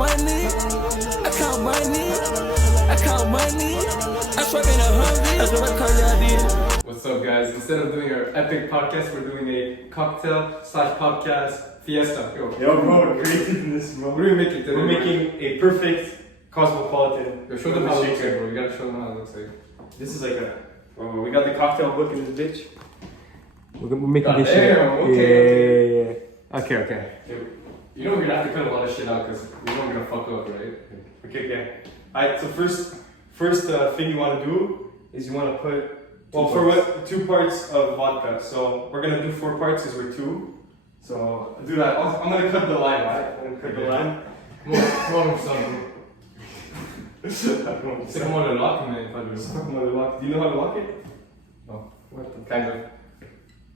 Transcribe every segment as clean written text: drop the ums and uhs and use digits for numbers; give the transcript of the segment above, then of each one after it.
money. I count money. I count money. I swear in a hurry. That's what I call y'all. What's up, guys? Instead of doing our epic podcast, we're doing a cocktail/podcast fiesta. Yo, bro, we're creating this, bro. What are we making today? We're making a perfect Cosmopolitan. Yo, show them how it looks like, bro. You gotta show them how it looks like. This is like a... Oh, we got the cocktail book in this bitch. We're making God this damn, shit. okay. Yeah. Okay. You know we're gonna have to cut a lot of shit out because we know we're gonna fuck up, right? Okay. Alright, so first thing you want to do is you want to put... Well, two parts of vodka. So we're gonna do 4 parts because we're 2. So do that. I'm gonna cut the line, right? I'm gonna cut the line. Come on, son. Come on, lock him in. Do you know how to lock it? Oh, what? Kind of.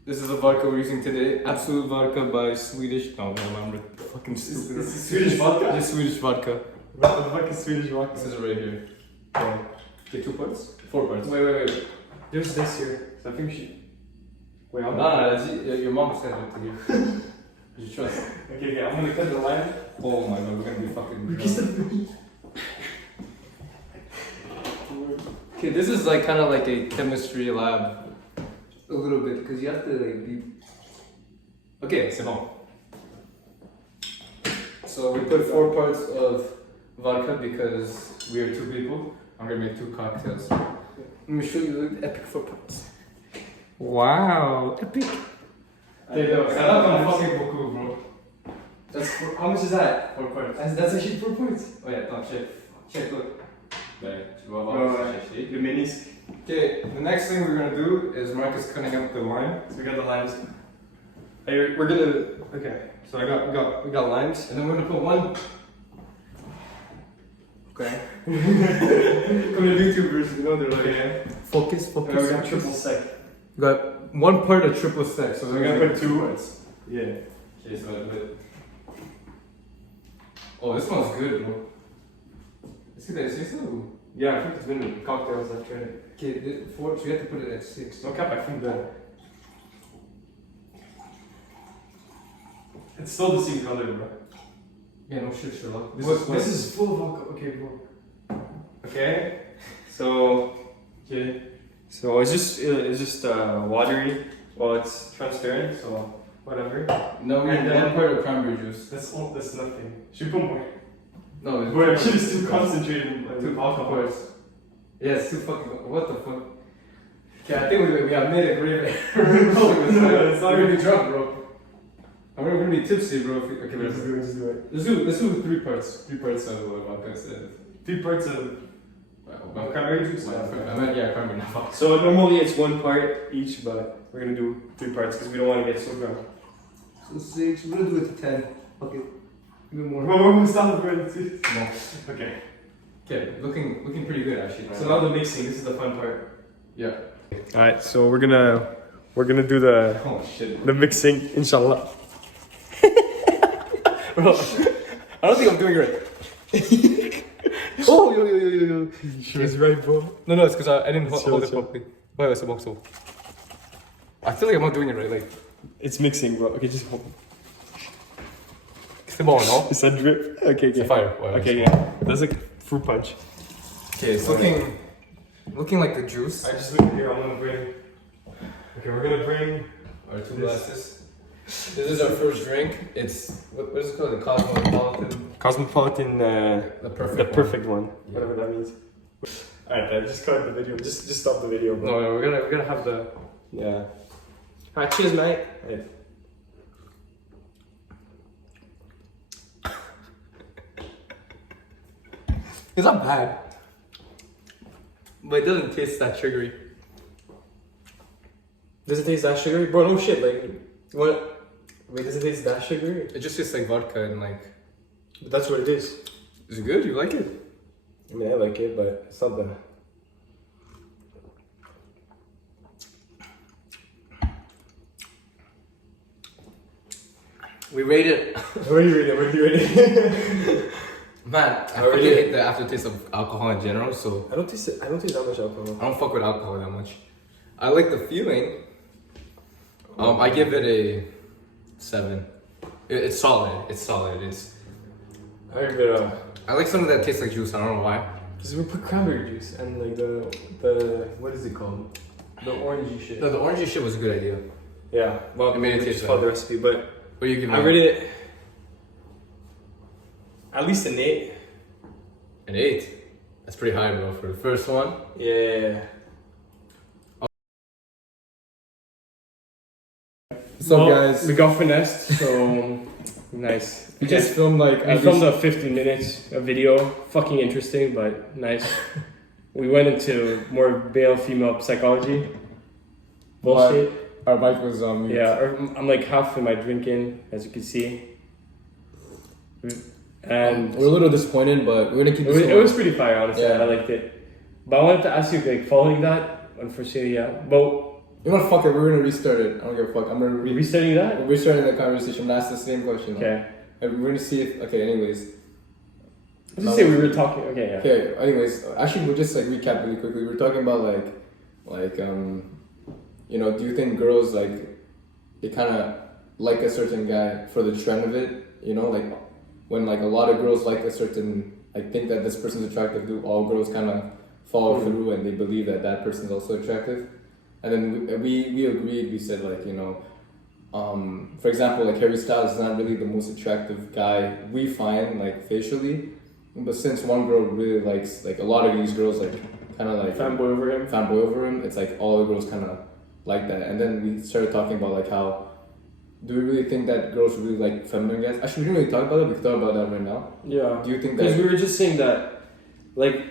This is the vodka we're using today. Absolute vodka by Swedish. No, I'm fucking stupid. This is Swedish vodka? Just Swedish vodka. What the fuck is Swedish vodka? This is right here. Okay, 2 parts? 4 parts. Wait. There's this here. So I think she. Wait, I'm No, that's your mom said it to you. You trust. Okay, I'm gonna cut the line. Oh my god, we're gonna be fucking. Okay, this is like kind of like a chemistry lab. A little bit, because you have to like be. Okay, c'est bon. So we put 4 parts of vodka because we are 2 people. I'm gonna make 2 cocktails. Let me show you the epic 4 parts. Wow, epic. Fucking beaucoup, bro. How much is that? 4 parts. That's actually 4 points. Oh yeah, no, check, look. There, The minis. Okay, the next thing we're gonna do is Mark is cutting up the lime. So we got the limes. Hey, we're gonna. Okay, so we got limes. And then we're gonna put 1. Okay. Come to YouTubers, you know they're like, yeah. Focus. And we got triple sec. We got 1 part of triple sec, so We're gonna put 2 parts. Yeah. Okay, so a bit. Oh, this smells good, bro. See this? Yeah, I think it's been cocktails I've tried. Okay, 4, so you have to put it at 6. No cap, I think that. It's still the same color, bro. Yeah, no shit, Sherlock. This is full of vodka. Okay, bro. Okay. So it's just watery. Well, it's transparent, so whatever. No, we need 1 part of cranberry juice. That's nothing. Should we put more? No, it's But actually, it's too concentrated. 2 alcohol. Yeah, it's too fucking. What the fuck? Okay, I think we have made a great. No, it's not really drunk, bro. I'm gonna be tipsy, bro. Okay, Let's do it. Let's do 3 parts. 3 parts of vodka instead. 3 parts of cranberry juice. I meant cranberry, not vodka. So normally it's 1 part each, but we're gonna do 3 parts because we don't want to get so drunk. So 6. We're gonna do it to 10. Okay. Even more. Whoa, stop the bread. No. Okay. Okay, looking pretty good actually. So now the mixing. This is the fun part. Yeah. All right, so we're gonna do the Oh shit. mixing, inshallah. Bro, I don't think I'm doing it right. Oh, yo. He's right, bro. No, it's because I didn't Chill, hold it chill. properly. Wait, it's a box. I feel like I'm not doing it right. Like, It's mixing, bro. Okay, just hold. it's the ball, no? Is that drip? Okay, It's a fire. Wow, Okay, yeah. That's like fruit punch. Okay, it's looking like the juice. I just look here. I'm gonna bring. Okay, we're gonna bring Our 2 glasses. This is our first drink. It's what is it called? The Cosmopolitan. The perfect one. Yeah. Whatever that means. Alright, then just cut the video. Just stop the video, bro. No, we're gonna have the. Yeah. Alright, cheers, mate. Hey. It's not bad, but it doesn't taste that sugary. Does it taste that sugary? Bro, no shit. Like, what? Wait, does it taste that sugary? It just tastes like vodka and like. But that's what it is. Is it good? You like it? I mean, I like it, but it's not the. We rate it. Where do you rate it? Man, I fucking hate the aftertaste of alcohol in general, so I don't taste that much alcohol. I don't fuck with alcohol that much. I like the feeling. I give it a 7. It's solid. It's solid. I give it a. I like something that tastes like juice. I don't know why. Because we put cranberry juice and like the what is it called? The orangey shit. No, the orangey shit was a good idea. Yeah, well, It made it we taste just followed the better. recipe, but What do you give I it? rate it at least an 8. An 8. That's pretty high, bro, for the first one. Yeah. So guys, we got finessed, so nice. we just filmed like We filmed a 15 minutes a video, fucking interesting, but nice. We went into more male-female psychology. Bullshit. Our mic was on mute. Yeah, I'm like half in my drinking, as you can see. And we're a little disappointed, but we're gonna keep this it was pretty fire, honestly. Yeah. I liked it. But I wanted to ask you, like, following that, unfortunately, yeah. But You know what? Fuck it. We're gonna restart it. I don't give a fuck. I'm gonna restarting that? We're restarting the conversation. I'm gonna ask the same question. Okay. And we're gonna see if. Okay. Anyways. Let's just say we were talking. Okay, yeah. Okay. Anyways, actually, we'll just like recap really quickly. We were talking about you know, do you think girls like they kind of like a certain guy for the trend of it? You know, like when like a lot of girls like a certain like think that this person's attractive, do all girls kind of follow through and they believe that that person's also attractive? And then we agreed. We said like, you know, for example, like Harry Styles is not really the most attractive guy we find like facially, but since one girl really likes like a lot of these girls like kind of like fanboy over him, it's like all the girls kind of like that. And then we started talking about like how do we really think that girls really like feminine guys? Actually, we didn't really talk about it. We can talk about that right now. Yeah. Do you think that? Because we were just saying that, like,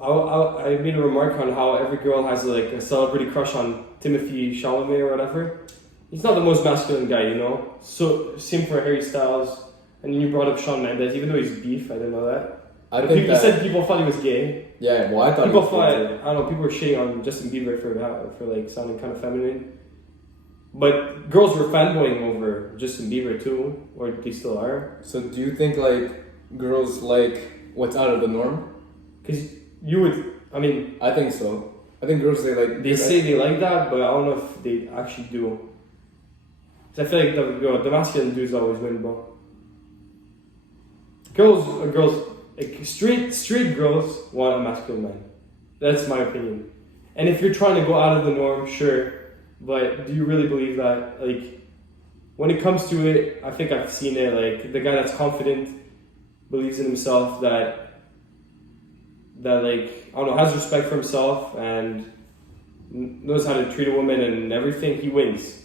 I made a remark on how every girl has like a celebrity crush on Timothy Chalamet or whatever. He's not the most masculine guy, you know. So same for Harry Styles, and then you brought up Shawn Mendes, even though he's beef. I didn't know that. I think you said people thought he was gay. Yeah, well, I thought people thought I don't know. People were shitting on Justin Bieber for like sounding kind of feminine, but girls were fanboying over Justin Bieber too, or they still are. So do you think like girls like what's out of the norm? Because you would, I mean, I think so. I think girls they say they like that, but I don't know if they actually do. Cause I feel like the masculine dudes always win, bro. Girls, like straight girls want a masculine man. That's my opinion. And if you're trying to go out of the norm, sure, but do you really believe that? Like, when it comes to it, I think I've seen it. Like the guy that's confident, believes in himself, that like, I don't know, has respect for himself and knows how to treat a woman and everything, he wins.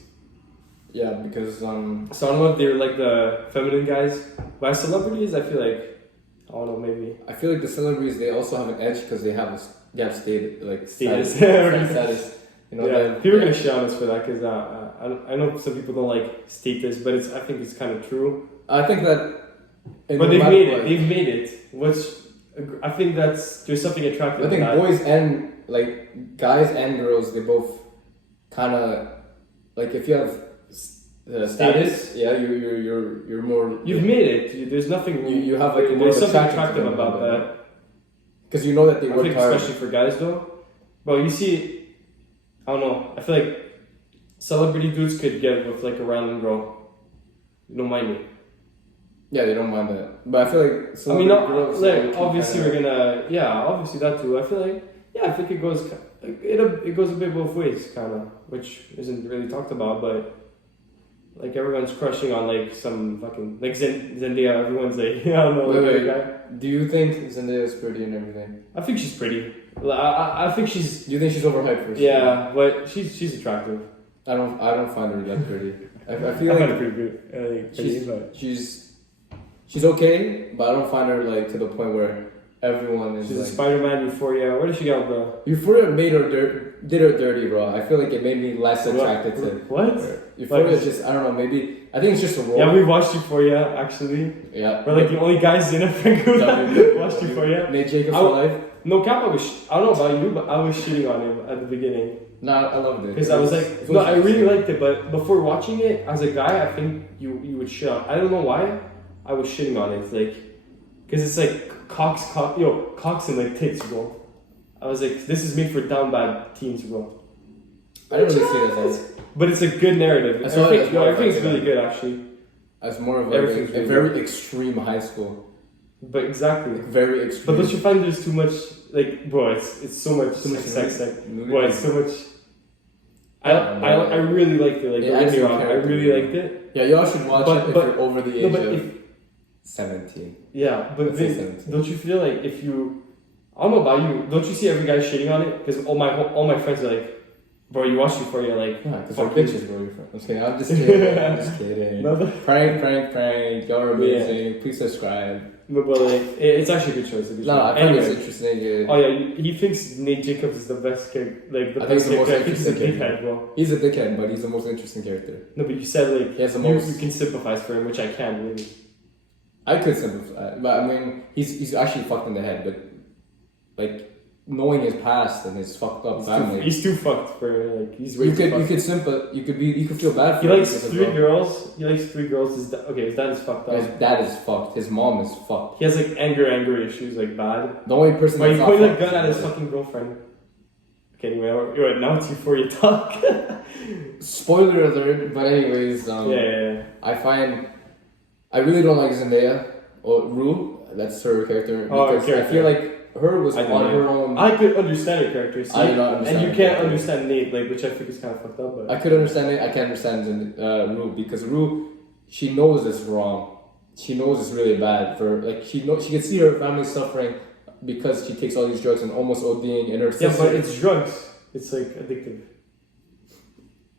Yeah, because So I don't know if they're like the feminine guys. By celebrities, I feel like, I don't know, maybe. I feel like the celebrities, they also have an edge because they have status. Status. You know, yeah, people are gonna shit on us for that because I know some people don't like status, but I think it's kind of true. I think that. But they've made it. They've made it. I think there's something attractive. I think about boys and like guys and girls, they both kind of like if you have status, yeah, you're more. You've made it. There's nothing. You have like there's something attractive about that. Because you know that they work hard. Especially for guys though. But you see, I don't know. I feel like celebrity dudes could get with like a random girl. You don't mind it. Yeah, they don't mind that. But I feel like I mean, like, obviously we're gonna, obviously that too. I feel like, I think it goes a bit both ways, kind of, which isn't really talked about, but like everyone's crushing on like some fucking like Zendaya. Everyone's like, I don't know. Wait. Do you think Zendaya is pretty and everything? I think she's pretty. I think she's. Do you think she's overhyped for sure? Yeah, but she's attractive. I don't find her that pretty. I feel I like find her pretty good. She's okay, but I don't find her like to the point where everyone is. She's like, a Spider-Man Euphoria. Where did she get the? Euphoria did her dirty, bro. I feel like it made me less attracted to. What? Euphoria is just, I don't know, maybe I think it's just a role. Yeah, we watched Euphoria actually. Yeah. We're like the only guys in it. Watched Euphoria. Nate Jacobs for life. No cap, I don't know about you, but I was shitting on him at the beginning. No, I loved it. Because I was like, no, I really liked it, but before watching it, as a guy, I think you would shit on. I don't know why I was shitting on it. It's like, because it's like cocks and like tits, bro. I was like, this is made for down bad teens, bro. I didn't really see it as but it's a good narrative. Everything's really good, actually. As more of a very extreme high school. But exactly. Like, very extreme. But don't you find there's too much, like, bro, it's so much sex. Bro, it's so much. I really liked it. Like, don't get me wrong, I really liked it. Yeah, y'all should watch it if you're over the age of 17. Yeah, but Let's say 17. don't you feel like if you, I don't know about you, don't you see every guy shitting on it? Because all my friends are like, bro, you watched Euphoria, like, yeah, because we're bitches, bro. I'm just kidding. I'm just kidding. Prank. Y'all are amazing. Yeah. Please subscribe. No, but like, it's actually a good choice. No, I find it's interesting. Yeah. Oh yeah, he thinks Nate Jacobs is the best character. Like, the best character. He's a dickhead, bro. He's a dickhead, but he's the most interesting character. No, but you said like, you can sympathize for him, which I can, really. I could sympathize, but I mean, he's actually fucked in the head, but like, knowing his past and his fucked up family, he's too fucked for like. He's way too fucked. You could feel bad for him. He likes three girls. His dad is fucked up. His dad is fucked. His mom is fucked. He has like anger issues, like bad. The only person. But he pointed a gun at his fucking girlfriend. Okay, anyway, now it's before you talk. Spoiler alert. But anyways, yeah. I really don't like Zendaya or Rue. That's her character because I feel like her was on her own. I could understand her character. See? I do not understand. And you can't understand Nate, like, which I think is kind of fucked up. But I could understand it. I can't understand Rue because Rue, she knows it's wrong. She knows it's really bad for like she can see her family suffering because she takes all these drugs and almost ODing in her sister. Yeah, but it's drugs. It's like addictive.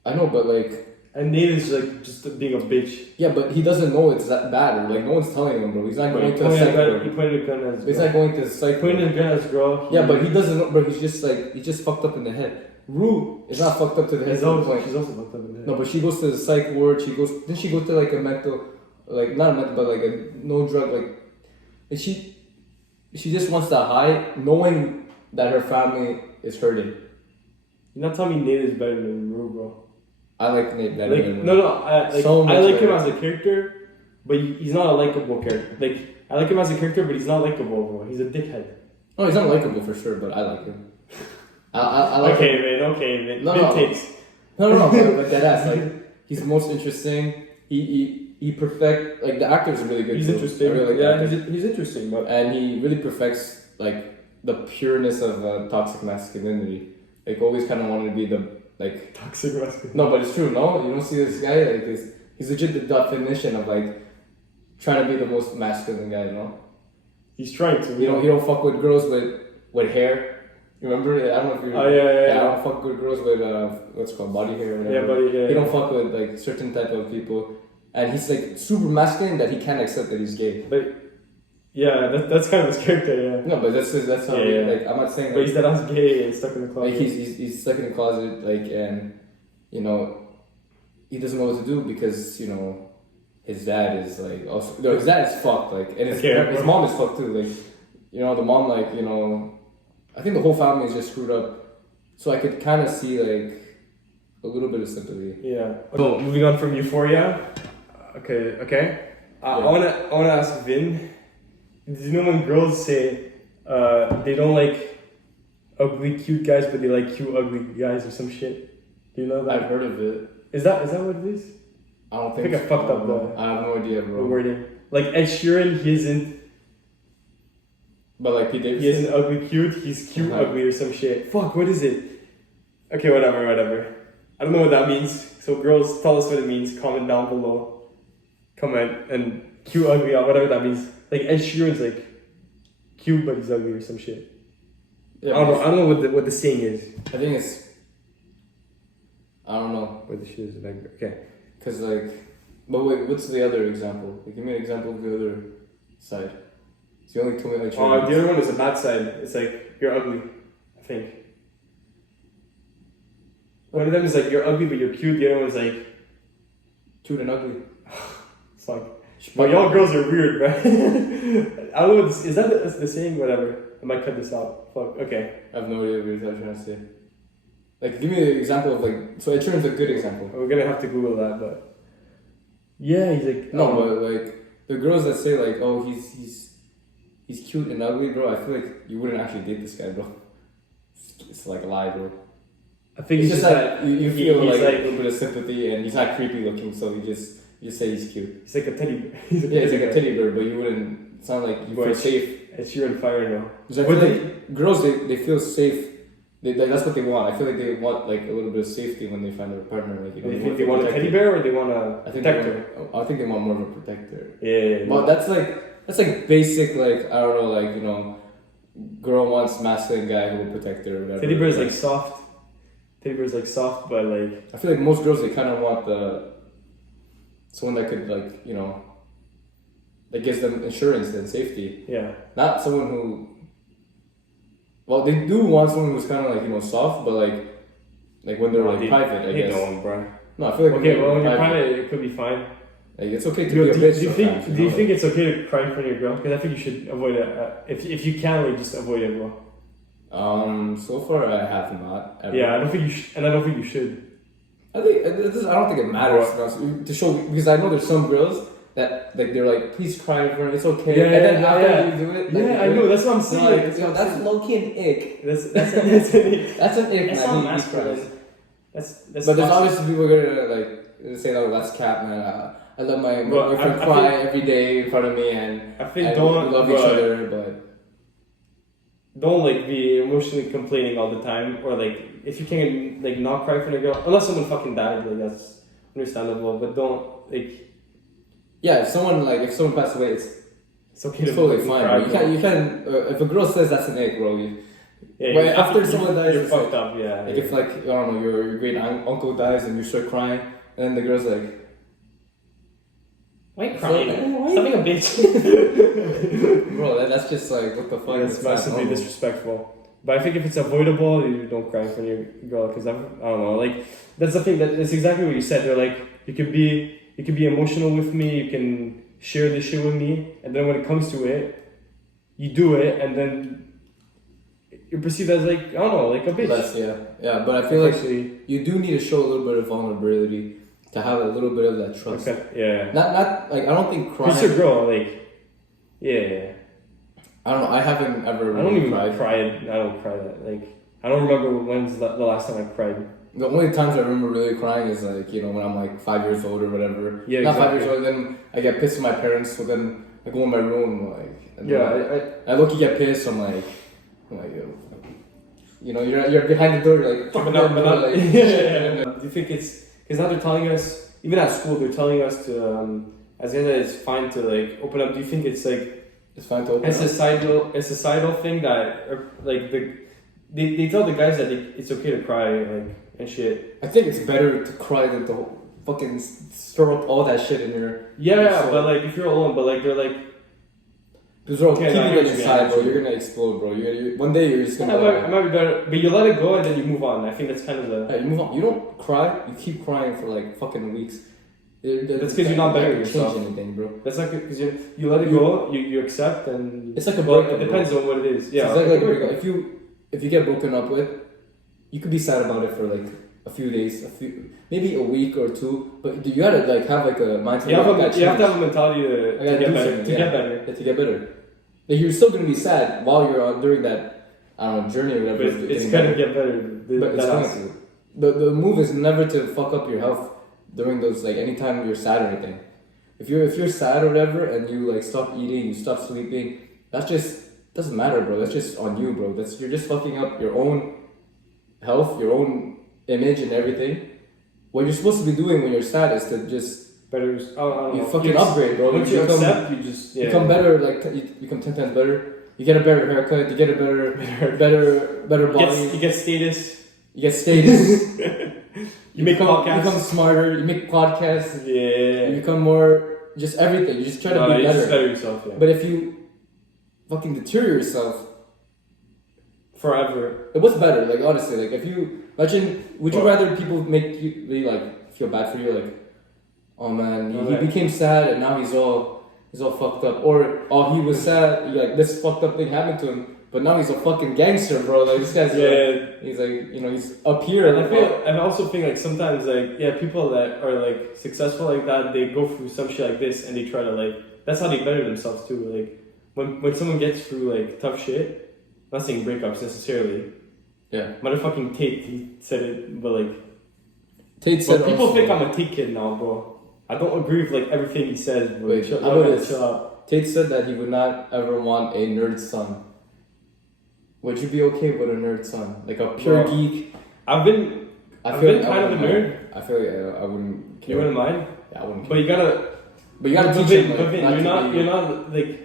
I know, but like. And Nate is like just being a bitch. Yeah, but he doesn't know it's that bad, or like no one's telling him, bro. He's not going to a psych ward. He pointed a gun at his girl. He's not going to a psych ward. Pointed a gun at his girl. Yeah, but he doesn't know, bro. He's just fucked up in the head. Rue is not fucked up to the head. She's also fucked up in the head. No, but she goes to the psych ward. Then she go to like a mental, like not a mental, but like a no drug, like, and she just wants to hide, knowing that her family is hurting. You're not telling me Nate is better than Rue, bro. I like Nate better than Rue. No, I like him as a character, but he's not a likable character. Like, I like him as a character, but he's not likable, bro. He's a dickhead. No, he's not likable for sure, but I like him. I like okay, him. man. No. Takes. No, but deadass, like, he's most interesting. He perfect, like, the actor is really good. He's too. interesting. I really like he's interesting, but and he really perfects, like, the pureness of toxic masculinity. Like, always kind of wanted to be the, like... Toxic masculinity. No, but it's true, no? You don't see this guy? Like, he's legit the definition of, like, trying to be the most masculine guy, you know? He's trying to. You don't fuck with girls with hair. You remember? I don't know if you remember. Oh, yeah. I don't fuck with girls with, what's it called, body hair or whatever. Yeah, body hair. He don't fuck with, like, certain type of people. And he's, like, super masculine that he can't accept that he's gay. But... yeah, that's kind of his character, yeah. No, but that's how like, I'm not saying... But he's that ass gay and stuck in the closet. Like, he's stuck in the closet, like, and, you know, he doesn't know what to do because, you know, his dad is, like, also... No, his dad is fucked, like, and his mom is fucked, too, like, you know, the mom, like, you know... I think the whole family is just screwed up. So I could kind of see, like, a little bit of sympathy. Yeah. So, moving on from Euphoria. Okay. I wanna ask Vin... Did you know when girls say they don't like ugly cute guys, but they like cute ugly guys or some shit? Do you know that? I've heard of it. Is that what it is? I don't think I fucked up I have no idea, bro. The wording. Like Ed Sheeran, he isn't. But like Pete Davidson? He isn't ugly cute. He's cute ugly or some shit. Fuck, what is it? Okay, whatever. I don't know what that means. So girls, tell us what it means. Comment down below. Comment and cute ugly, whatever that means. Like Ed Sheeran's like cute but he's ugly or some shit. Yeah, I don't know what the saying is. I think it's... I don't know. What the shit is like. Okay. Cause like... But wait, what's the other example? Like, give me an example of the other side. It's the only two like... the other one is the bad side. It's like, you're ugly, I think. One of them is like, you're ugly but you're cute. The other one is like... cute and ugly. It's like... But y'all girls are weird, bro. I don't know what this, is that the saying? Whatever. I might cut this out. Fuck. Okay. I have no idea what you're trying to say. Like, give me an example of like... So Ed Sheeran's a good example. We're gonna have to Google that, but... Yeah, he's like... No, but like... The girls that say like, oh, he's cute and ugly, bro, I feel like you wouldn't actually date this guy, bro. It's like a lie, bro. I think it's just like... You feel like a little bit of sympathy and he's not creepy looking, so you just say he's cute. He's like a teddy bear. He's like a teddy bear, but you wouldn't it's not like you Boy, feel safe. It's you're on fire now. Because I feel like girls, they feel safe. That's what they want. I feel like they want like a little bit of safety when they find their partner. Like, you know, Do you think they want a teddy bear or they want a protector? I think they want more of a protector. Yeah. But that's like basic, like, I don't know, like, you know, girl wants masculine guy who will protect her or whatever. Teddy bear is like soft. Teddy bear is like soft, but like I feel like most girls, they kind of want someone that could, like, you know, that gives them insurance and safety. Yeah. Not someone who. Well, they do want someone who's kind of like, you know, soft, but like when they're like private, I guess. Don't, bro. No, I feel like okay. Well, when you're private, it could be fine. Like, it's okay to be a bitch. Do you think it's okay to cry in front of your girl? Because I think you should avoid it. If you can, like, just avoid it, bro. So far I have not. Ever. Yeah, I don't think you should, and I don't think you should. I don't think it matters to show, because I know there's some girls that like they're like, please cry in front of, it's okay. Yeah, and then after you do it, like, I know, that's what I'm saying. Like, that's low key an ick. That's an ick. That's an ick, That's man. not masculine. That's but there's obviously people who are gonna like say, oh, that's cap, man. I let my boyfriend cry every day in front of me, and we love each other, but don't like be emotionally complaining all the time, or like if you can like not cry for a girl, unless someone fucking died, like that's understandable. But don't like. Yeah, if someone passed away, it's okay to totally fine. cry, You can if a girl says that's an ick, bro. After someone dies, you're fucked up. Yeah. Like if like, I don't know, your great uncle dies and you start crying, and then the girl's like, why are you crying? Stop being a bitch. Bro, that's just like, what the fuck? That's massively disrespectful. But I think if it's avoidable, you don't cry in front of your girl, because I don't know, like that's the thing. That's exactly what you said. They're like, you could be emotional with me, you can share this shit with me, and then when it comes to it, you do it, and then you're perceived as like, I don't know, like a bitch. Yeah. But I feel like you do need to show a little bit of vulnerability to have a little bit of that trust. Okay. Yeah. Not like, I don't think crying. It's your girl, like, yeah. I don't know. I haven't ever. Really I don't even cry. I don't cry that. Like, I don't remember when's the last time I cried. The only times I remember really crying is like, you know, when I'm like 5 years old or whatever. Yeah, not 5 years old. Then I get pissed at my parents, so then I go in my room, like. And I look, you get pissed. I'm like, you know, you're behind the door, you're like, fucking up, like. Do you think it's because now they're telling us, even at school, they're telling us to, as I said, it's fine to like open up. Do you think it's like it's fine to open up? A societal thing that, or, like they tell the guys that it's okay to cry, like, and shit. I think it's better to cry than to fucking stir up all that shit in your. Yeah, but like if you're alone, but like they're like. Because bro, keep it inside, bro. You're gonna explode, bro. One day you're just gonna. It might be better, but you let it go and then you move on. I think that's kind of the. Yeah, you move on. You don't cry. You keep crying for like fucking weeks. That's because you're not better yourself. Change anything, bro. That's like because you let it go. You accept, and it's like a breakup. It depends on what it is. Yeah. It's like a breakup. If you get broken up with, you could be sad about it for like a few days, maybe a week or two. But you gotta like have like a mindset. You have to have a mentality to get better. To get better. Like, you're still gonna be sad while you're during that, I don't know, journey or whatever. But it's gonna get better. But it's going to. The move is never to fuck up your health during those, like, anytime you're sad or anything. If you're sad or whatever and you like stop eating, you stop sleeping, that's just doesn't matter, bro. That's just on you, bro. You're just fucking up your own health, your own image and everything. What you're supposed to be doing when you're sad is to just fucking upgrade, bro. Once you accept, you just become better. Like you become 10 times better. You get a better haircut. You get a better body. You get status. You become smarter. You make podcasts. Yeah. You become more. Just everything. You just try to be better. You just better yourself. Yeah. But if you fucking deteriorate yourself forever, what's better? Like, honestly, like, if you imagine, would you rather people make you really like feel bad for you, like, oh man, he became sad and now he's all fucked up, or oh, he was sad, like this fucked up thing happened to him, but now he's a fucking gangster, bro. Like, this guy's he's like, you know, he's up here. And I also think like sometimes like people that are like successful like that, they go through some shit like this and they try to like, that's how they better themselves too. Like when someone gets through like tough shit, I'm not saying breakups necessarily. Yeah. Motherfucking Tate, he said it, but like Tate said. People think I'm a Tate kid now, bro. I don't agree with like everything he says, bro. Wait, chill out. Tate said that he would not ever want a nerd son. Would you be okay with a nerd son, like a pure geek? I've been kind of a nerd. I feel like I wouldn't care. You wouldn't mind? Yeah, I wouldn't care. But you gotta teach him. But you're not like.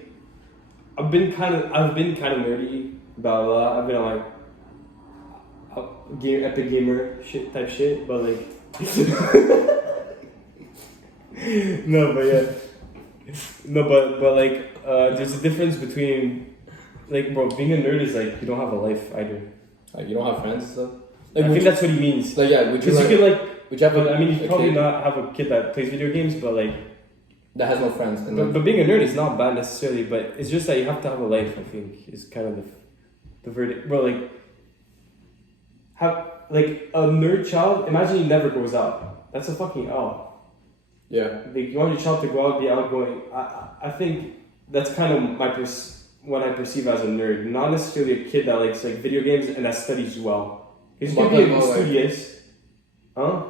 I've been kind of nerdy about a lot. I've been on like epic gamer type shit, but like. No, but yeah. No, but like, there's a difference between, like, bro, being a nerd is like you don't have a life either. Like you don't have friends and stuff. Like, I think that's what he means. Like, yeah, would you like? You could, like, would you have I mean, you probably not have a kid that plays video games, but like. That has no friends. But being a nerd is not bad necessarily, but it's just that you have to have a life. I think is kind of the verdict. Bro, like, have like a nerd child. Imagine he never goes out. That's a fucking L. Yeah. Like, you want your child to go out, be outgoing. I think that's kind of what I perceive as a nerd. Not necessarily a kid that likes like video games and that studies well. Because you can be studious.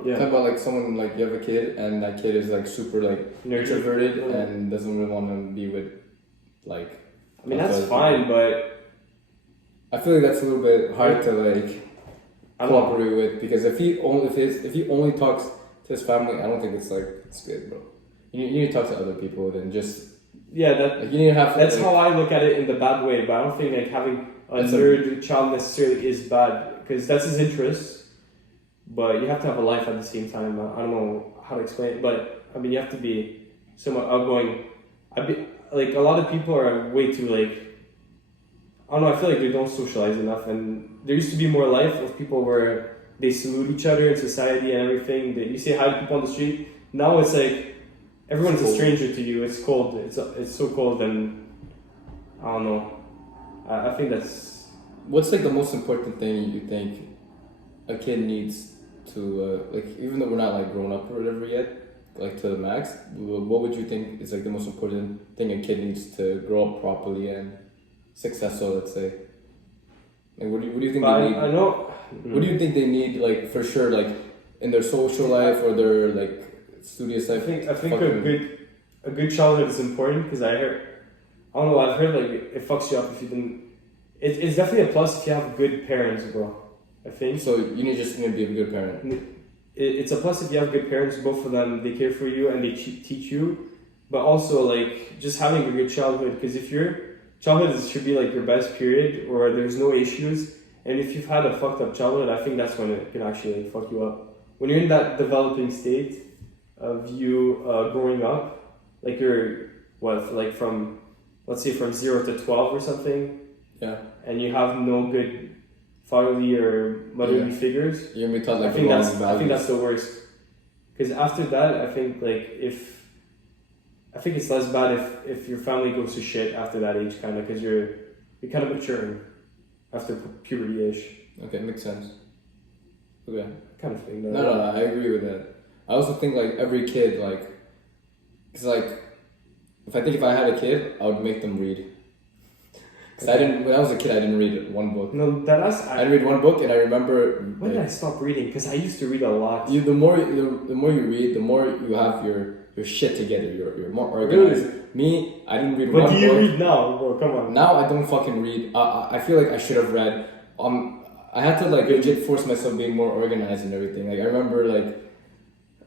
Yeah. Talk about like someone like you have a kid and that kid is like super like introverted and doesn't really want to be with like. I mean that's fine, but I feel like that's a little bit hard to like cooperate with because if he only talks to his family, I don't think it's good, bro. You need to talk to other people than just that. Like, you need to have. That's how I look at it in the bad way, but I don't think like having a nerd child necessarily is bad because that's his interest. But you have to have a life at the same time. I don't know how to explain it, but I mean, you have to be somewhat outgoing. Like, a lot of people are way too, like, I don't know, I feel like they don't socialize enough. And there used to be more life of people where they salute each other in society and everything. That you say hi to people on the street. Now it's like, everyone's a stranger to you. It's cold. It's so cold, and I don't know. I think that's... What's, like, the most important thing you think a kid needs to like, even though we're not like grown up or whatever yet, like to the max, what would you think is like the most important thing a kid needs to grow up properly and successful, let's say? Like, what do you think they need? I know. What do you think they need, like, for sure, like in their social life or their like studious life? I think a good childhood is important because I've heard like it fucks you up if you didn't. It's definitely a plus if you have good parents, bro. I think so. You need to be a good parent. It's a plus if you have good parents. Both of them, they care for you and they teach you. But also, like, just having a good childhood. Because if your childhood should be like your best period, or there's no issues, and if you've had a fucked up childhood, I think that's when it can actually like, fuck you up. When you're in that developing state of you growing up, like you're from let's say from 0 to 12 or something. Yeah. And you have no good fatherly or motherly figures. You're gonna be taught like I think that's the worst. Because after that, I think it's less bad if your family goes to shit after that age, kind of, because you're kind of maturing after puberty-ish. Okay, makes sense. Okay. Kind of thing. No, I agree with that. I also think like every kid, like, cause like, if I had a kid, I would make them read. When I was a kid, I didn't read one book. No, I didn't read one book, and I remember. When did I stop reading? Because I used to read a lot. The more you read, the more you have your shit together. You're more organized. Really? Me, I didn't read one book. But do you read now, bro? Come on. Now I don't fucking read. I feel like I should have read. I had to like legit force myself being more organized and everything. Like I remember like.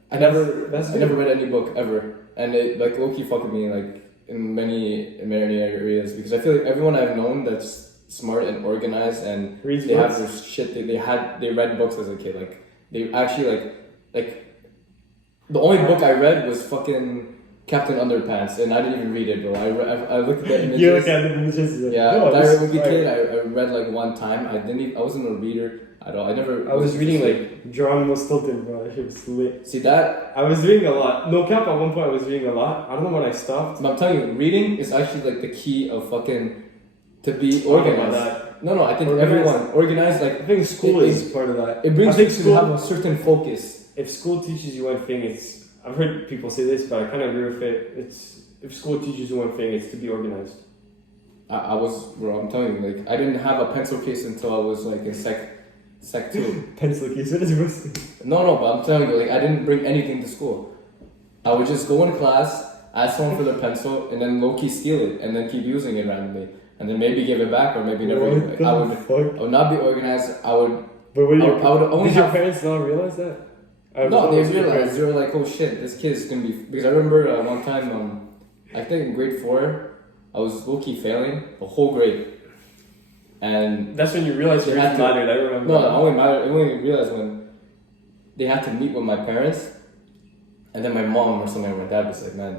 I never read any book ever, and it like low-key fucked me like. In many areas, because I feel like everyone I've known that's smart and organized and reads they books? have this shit they read books as a kid. Like they actually like the only book I read was fucking Captain Underpants, and I didn't even read it, bro. I looked at the images. You look at the images. Yeah, Diary of a Wimpy Kid. I read like one time. I wasn't a reader at all. I was reading like Geronimo Stilton, bro. It was lit. See that? I was reading a lot. No cap. At one point, I was reading a lot. I don't know when I stopped. But I'm telling you, reading is actually like the key of fucking to be organized. No, I think everyone organized. Like I think school is part of that. It brings you to have a certain focus. If school teaches you one thing, I've heard people say this, but I kind of agree with it. If school teaches you one thing, it's to be organized. Bro, I'm telling you, like I didn't have a pencil case until I was like in sec 2. Pencil case, what is it? No, but I'm telling you, like I didn't bring anything to school. I would just go in class. ask someone for the pencil, and then low-key steal it, and then keep using it randomly. And then maybe give it back, or maybe never. I would not be organized. I would. But when I would only did your parents not realize that? No, they realized. They were like, "Oh shit, this kid's gonna be." Because I remember one time, I think in grade 4, I was low-key failing the whole grade. And that's when you realized your grades mattered. I remember. No, I only realized when they had to meet with my parents, and then my mom or something, or my dad was like, "Man,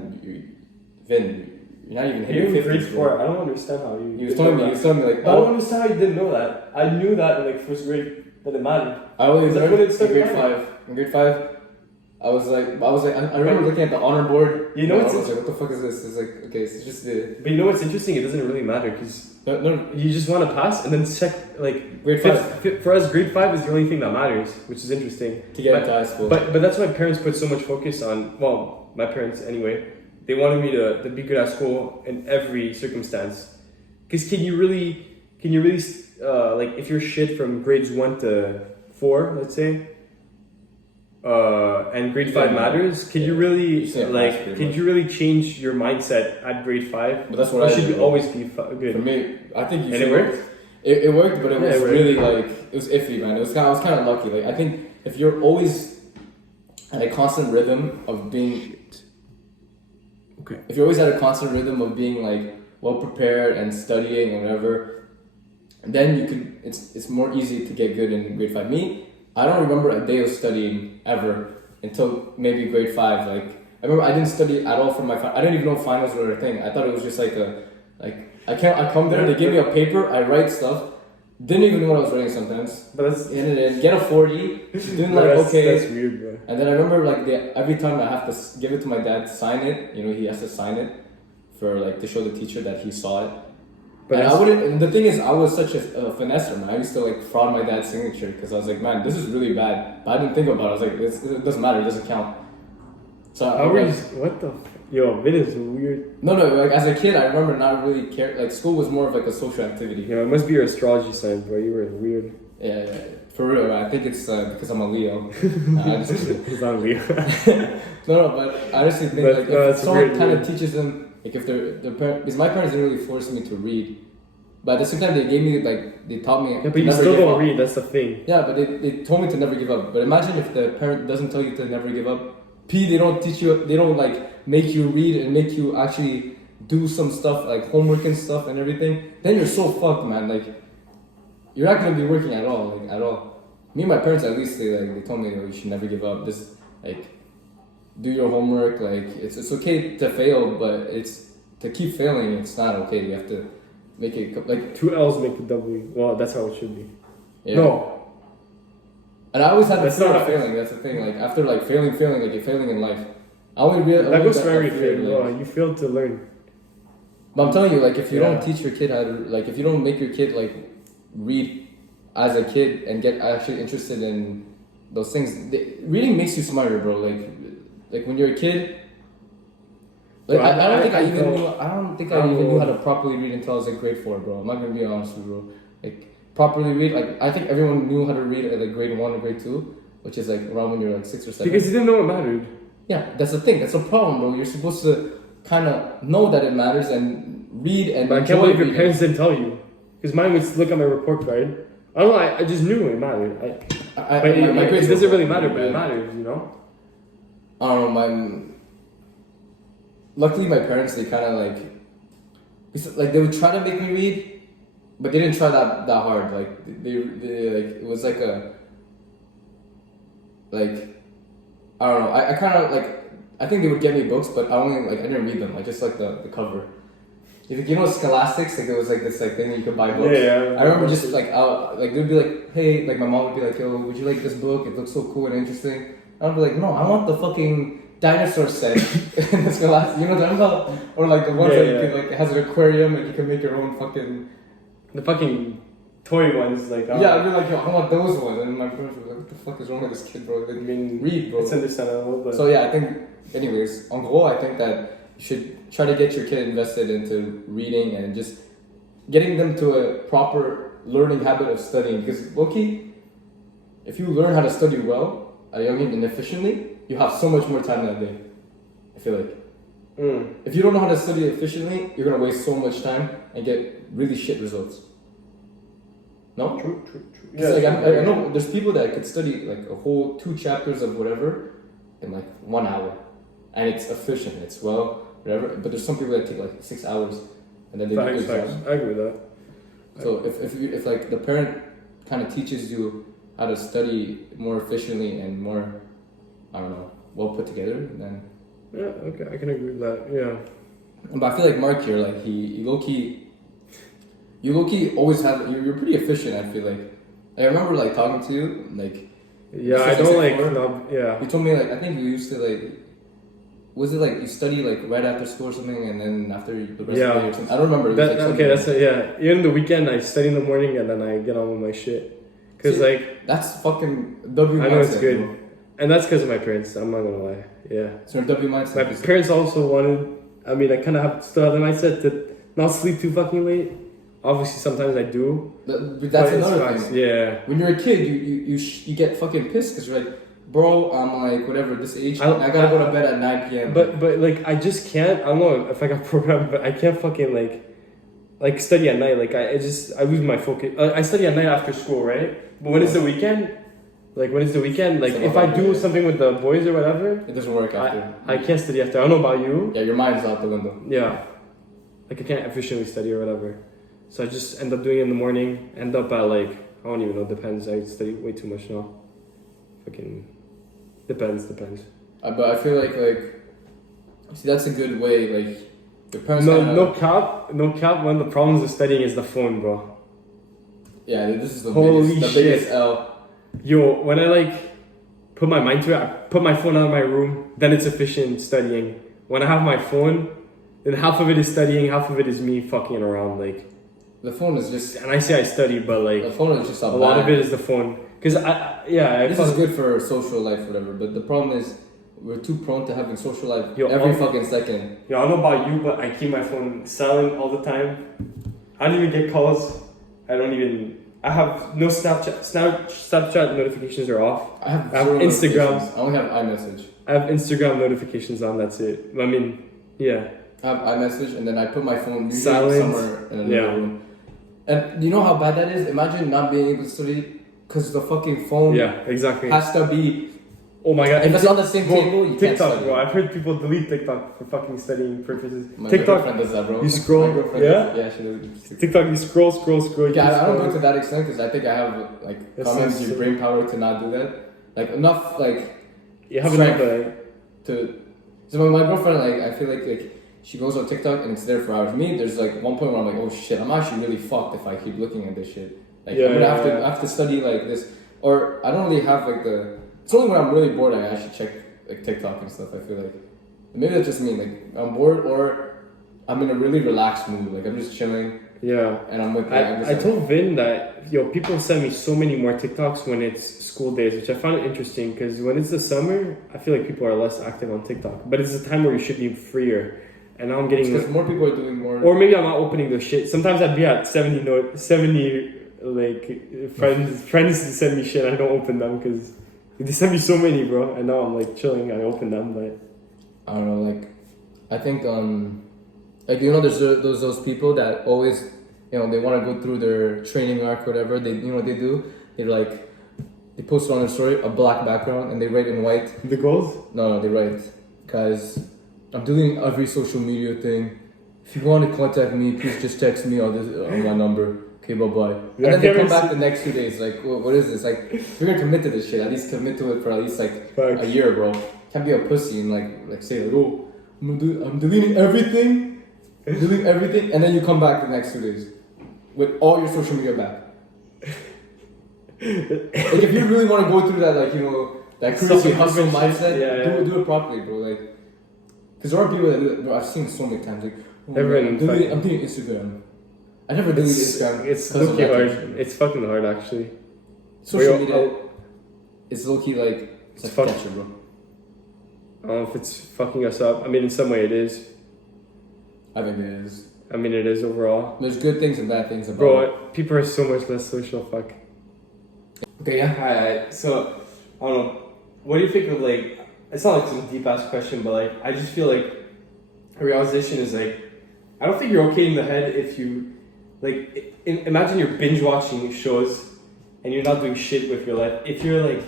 Vin, you're not even hitting 50s." Grade 4. I don't understand how you. He was telling me like, I don't understand how you didn't know that. I knew that in like first grade that it mattered. I only learned it in grade 5. In grade 5, I remember looking at the honor board. You know, I was like, what the fuck is this? It's like, okay, it's just the. But you know what's interesting? It doesn't really matter because no, you just want to pass and then check like grade 5. For us, grade 5 is the only thing that matters, which is interesting. To get into high school. But that's why parents put so much focus on. Well, my parents anyway. They wanted me to be good at school in every circumstance. Because can you really like if you're shit from grades 1 to 4, let's say, and grade 5 matters, can you really change your mindset at grade 5? But that's what should you always be good. For me, I think you and should. It worked. It worked, but it was really like it was iffy, man. I was kind of lucky. Like I think if you're always at a constant rhythm of being. Okay. If you're always at a constant rhythm of being like well prepared and studying and whatever, then you could. It's more easy to get good in grade 5. Me, I don't remember a day of studying ever until maybe grade 5. Like I remember I didn't study at all for my. I didn't even know finals were a thing. I thought it was just like I come there. They give me a paper. I write stuff. Didn't even know what I was writing sometimes. But that's get a 40. Doing like okay. That's weird, bro. And then I remember like every time I have to give it to my dad to sign it. You know, he has to sign it for like to show the teacher that he saw it. But I wouldn't. And the thing is, I was such a finesser, man. I used to like fraud my dad's signature because I was like, man, this is really bad. But I didn't think about it. I was like, it doesn't matter. It doesn't count. So what the? Yo, it is weird. No. Like as a kid, I remember not really care. Like school was more of like a social activity. Yeah, it must be your astrology sign, bro. You were weird. Yeah. For real, I think it's because I'm a Leo. Because I'm Leo. No, but I honestly think like if someone kind of teaches them, like if their parents, because my parents didn't really force me to read, but at the same time they gave me they taught me. Yeah, but you still don't read. That's the thing. Yeah, but they told me to never give up. But imagine if the parent doesn't tell you to never give up. They don't teach you. They don't like make you read and make you actually do some stuff like homework and stuff and everything. Then you're so fucked, man. Like. You're not gonna be working at all, like at all. Me and my parents, at least, they told me you should never give up. Just like do your homework. Like it's okay to fail, but it's to keep failing. It's not okay. You have to make it like 2 L's make a W. Well, that's how it should be. Yeah. No. And I always had the fear of failing. That's the thing. Like after like failing, like you're failing in life. I only realized that goes for everything. Like, you failed to learn. But I'm telling you, like if you don't teach your kid how to, like if you don't make your kid like read as a kid and get actually interested in those things, reading makes you smarter, bro. Like when you're a kid, like I don't think I even knew how to properly read until I was in grade 4, bro. I'm not gonna be honest with you, bro. Like properly read, like I think everyone knew how to read at like grade 1 or grade 2, which is like around when you're like 6 or 7. Because you didn't know it mattered. Yeah, that's the thing. That's the problem, bro. You're supposed to kind of know that it matters and read and. But I can't believe your parents didn't tell you. Because mine would look at my report card. I don't know. I just knew it mattered. My grades doesn't really matter, but it matters, you know. I don't know. Luckily, my parents, they kind of like they would try to make me read, but they didn't try that hard. Like they like it was like a I don't know. I kind of I think they would get me books, but I didn't read them. I just like the cover. You know Scholastics, like there was like this thing that you could buy books. Yeah. I remember just they'd be like, hey, like my mom would be like, yo, would you like this book? It looks so cool and interesting. I'd be like, no, I want the fucking dinosaur set in the Scholastic. You know what I'm talking about? Or like the ones that you can it has an aquarium and you can make your own fucking. The fucking toy ones, like. Yeah, I'd be like, yo, I want those ones, and my parents were like, what the fuck is wrong with this kid, bro? Like, read, bro. It's understandable, but. So yeah, I think, anyways, en gros, I think that you should try to get your kid invested into reading and just getting them to a proper learning habit of studying. Because low-key, if you learn how to study well at a young age and efficiently, you have so much more time that day. I feel like. If you don't know how to study efficiently, you're gonna waste so much time and get really shit results. No? True. Yeah, like I know there's people that could study like a whole 2 chapters of whatever in like 1 hour, and it's efficient. It's well, whatever. But there's some people that take like 6 hours, and then they do the exam. I agree with that. So if like the parent kind of teaches you how to study more efficiently and more, I don't know, well put together, then Yeah, okay, I can agree with that. Yeah. But I feel like Mark here, like he low key always have. You're pretty efficient. I feel like. I remember like talking to you, like. Yeah, I don't like. No, yeah. You told me like I think you used to like. Was it like you study like right after school or something, and then after the rest of the day or something? I don't remember. That, okay, that's it. Yeah. Even the weekend, I study in the morning and then I get on with my shit. Cause like that's fucking W. I know it's good, bro. and that's because of my parents. I'm not gonna lie. Yeah. So W mindset. My parents also wanted. I mean, I kind of have still have the mindset to not sleep too fucking late. Obviously, sometimes I do. But that's another thing. Yeah. When you're a kid, you get fucking pissed because you're like, bro, I'm like whatever this age. I gotta go to bed at 9 p.m. But like I just can't. I don't know if I got programmed, but I can't fucking like study at night. Like I lose my focus. I study at night after school, right? But when it's the weekend, like if I do something with the boys or whatever, it doesn't work after. I can't study after. I don't know about you. Yeah, your mind's out the window. Yeah, like I can't efficiently study or whatever. So I just end up doing it in the morning. End up at like I don't even know. Depends. I study way too much now. Fucking depends. But I feel like see that's a good way. Like your parents. No cap. One of the problems with studying is the phone, bro. Yeah, this is the Holy biggest, shit. biggest L. Yo, when I like put my mind to it, I put my phone out of my room, then it's efficient studying. When I have my phone, then half of it is studying, half of it is me fucking around. Like the phone is just. And I say I study, but like the phone is just a lot of it is the phone. Cause this is good for social life, whatever. But the problem is we're too prone to having social life every fucking second. Yo, I don't know about you, but I keep my phone silent all the time. I don't even get calls. I have no Snapchat notifications are off. I have Instagram. I only have iMessage. I have Instagram notifications on. That's it. I mean, yeah. I have iMessage, and then I put my phone silent somewhere in another room. And you know how bad that is? Imagine not being able to study because the fucking phone. Yeah, exactly. Has to be. Oh my god! If it's on the same table, you TikTok, can't study. bro. I've heard people delete TikTok for fucking studying purposes. My TikTok, girlfriend does that, bro. You scroll. Yeah, she does. TikTok, you scroll. Yeah, I don't go to that extent because I think I have like common brain power to not do that. Like enough, like you have enough to. So my girlfriend, like, I feel like she goes on TikTok and it's there for hours. Me, there's like one point where I'm like, oh shit, I'm actually really fucked if I keep looking at this shit. Like I'm gonna have to study like this, or I don't really have like the. It's only when I'm really bored I actually check like TikTok and stuff. I feel like maybe that's just me. Like I'm bored or I'm in a really relaxed mood. Like I'm just chilling. Yeah. And I'm with. I told Vin that people send me so many more TikToks when it's school days, which I found interesting because when it's the summer, I feel like people are less active on TikTok. But it's a time where you should be freer. And now I'm getting because more people are doing more. Or maybe I'm not opening the shit. Sometimes I'd be at 70 like friends send me shit. I don't open them because they send me so many, bro. And now I'm like chilling. I open them, but I don't know. Like I think like you know, there's those people that always, you know, they want to go through their training arc, whatever. They, you know, what they do. They post on their story a black background and they write in white. The goals? No, they write, guys, I'm doing every social media thing. If you want to contact me, please just text me on my number. Okay, bye-bye. And then they come back the next 2 days, like, what is this? Like, if you're gonna commit to this shit, at least commit to it for at least like a year, bro. Can't be a pussy and like say like, oh, I'm deleting everything, and then you come back the next 2 days with all your social media back. Like, if you really want to go through that, like, you know, that crazy hustle mindset, do it properly, bro. Like, because there are people that do it, bro. I've seen it so many times. Like, oh, I'm doing Instagram. I never deleted Instagram. It's low-key hard. It's fucking hard, actually. Social media is low-key like it's like catcher, bro. I don't know if it's fucking us up. I mean, in some way it is. I think it is. I mean, it is overall. There's good things and bad things about it. Bro, people are so much less social, fuck. Okay, yeah. Alright, so, I don't know. What do you think of, like, it's not like some deep-ass question, but, like, I just feel like realization is like, I don't think you're okay in the head if you, like, imagine you're binge watching shows and you're not doing shit with your life. If you're like,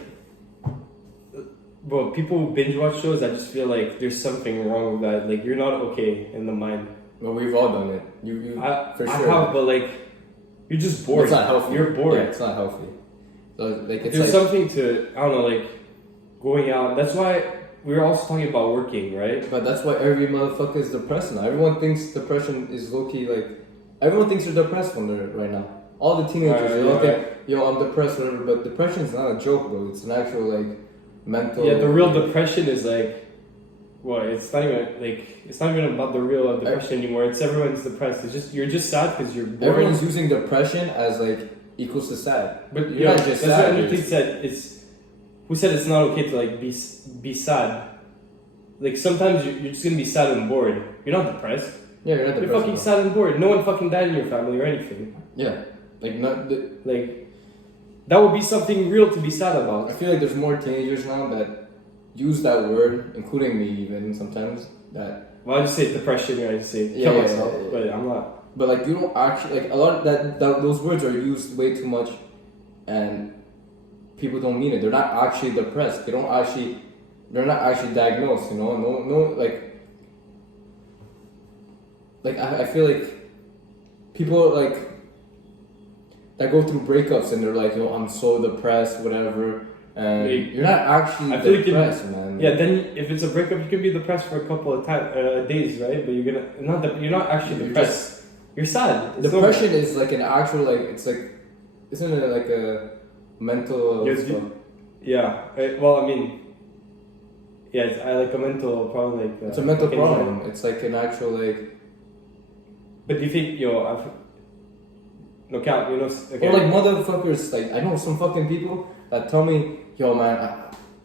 bro, people who binge watch shows, I just feel like there's something wrong with that. Like, you're not okay in the mind. Well, we've all done it. You for sure. I have, but like, you're just bored. It's not healthy. You're bored. Yeah, it's not healthy. So like, it's there's like, something to, I don't know, like, going out. That's why we were also talking about working, right? But that's why every motherfucker is depressed now. Everyone thinks depression is low-key, like, everyone thinks they're depressed when they're right now. All the teenagers, they look at, yo, I'm depressed, whatever, but depression is not a joke, bro. It's an actual, like, mental... Yeah, the real depression is, like, what, it's not even about the real depression anymore. It's everyone's depressed. It's just, you're just sad because you're bored. Everyone's using depression as, like, equals to sad. But you're not just sad. That's what Anthony said. Who said it's not okay to, like, be sad? Like, sometimes you're just gonna be sad and bored. You're not depressed. Yeah, you're not depressed. You're fucking sad and bored. No one fucking died in your family or anything. Yeah. Like, like, that would be something real to be sad about. I feel like there's more teenagers now that use that word, including me even sometimes, that... Well, I just say depression, or I just say kill myself, but I'm not. But, like, you don't actually... Like, a lot of that those words are used way too much, and people don't mean it. They're not actually depressed. They're not actually diagnosed, you know? No, like I feel like people, like, that go through breakups and they're like, yo, I'm so depressed, whatever, and you're not actually depressed, man. Yeah, then if it's a breakup, you can be depressed for a couple of days, right? But you're not actually depressed. You're sad. Depression is like an actual, like, it's like, isn't it like a mental stuff? Yeah. Well, I mean, yeah, it's like a mental problem. Like, it's a mental problem. It's like an actual, like. But do you think, look out, okay. Or like motherfuckers, like, I know some fucking people that tell me, yo, man,